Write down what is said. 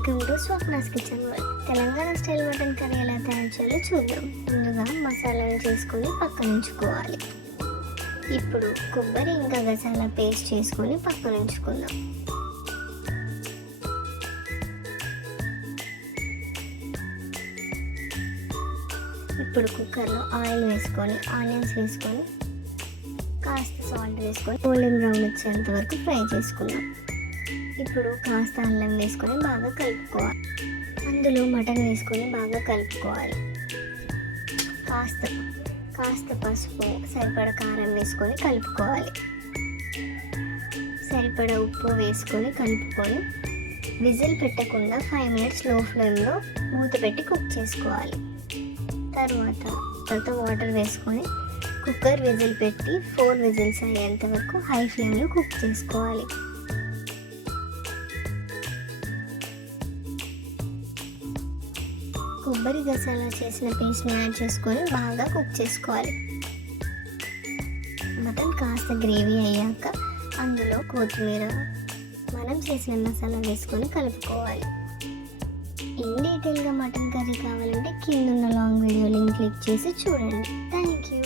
Welcome to Swapna's kitchen world. Telangana style mutton curry ఎలా తయారు చేయాలో చూద్దాం. ముందుగా మసాలాలు చేసుకొని పక్కన ఉంచుకోవాలి. ఇప్పుడు కొబ్బరి ఇంకా గసాల పేస్ట్ చేసుకొని పక్కన ఉంచుకుందాం. ఇప్పుడు కుక్కర్లో ఆయిల్ వేసుకొని ఆనియన్స్ వేసుకొని కాస్త సాల్ట్ వేసుకొని గోల్డెన్ బ్రౌన్ వచ్చేంత వరకు ఫ్రై చేసుకుందాం. ఇప్పుడు కాస్త అల్లం వేసుకొని బాగా కలుపుకోవాలి. అందులో మటన్ వేసుకొని బాగా కలుపుకోవాలి. కాస్త పసుపు, సరిపడ కారం వేసుకొని కలుపుకోవాలి. సరిపడ ఉప్పు వేసుకొని కలుపుకొని విజిల్ పెట్టకుండా 5 మినిట్స్ లో ఫ్లేమ్లో మూత పెట్టి కుక్ చేసుకోవాలి. తర్వాత వాటర్ వేసుకొని కుక్కర్ విజిల్ పెట్టి 4 విజిల్స్ అయ్యేంత వరకు హై ఫ్లేమ్లో కుక్ చేసుకోవాలి. కొబ్బరి గసాలా చేసిన పేస్ట్ని యాడ్ చేసుకొని బాగా కుక్ చేసుకోవాలి. మటన్ కాస్త గ్రేవీ అయ్యాక అందులో కొత్తిమీర, మనం చేసిన మసాలా వేసుకొని కలుపుకోవాలి. ఇన్ డీటెయిల్గా మటన్ కర్రీ కావాలంటే కింద ఉన్న లాంగ్ వీడియో లింక్ క్లిక్ చేసి చూడండి. Thank you.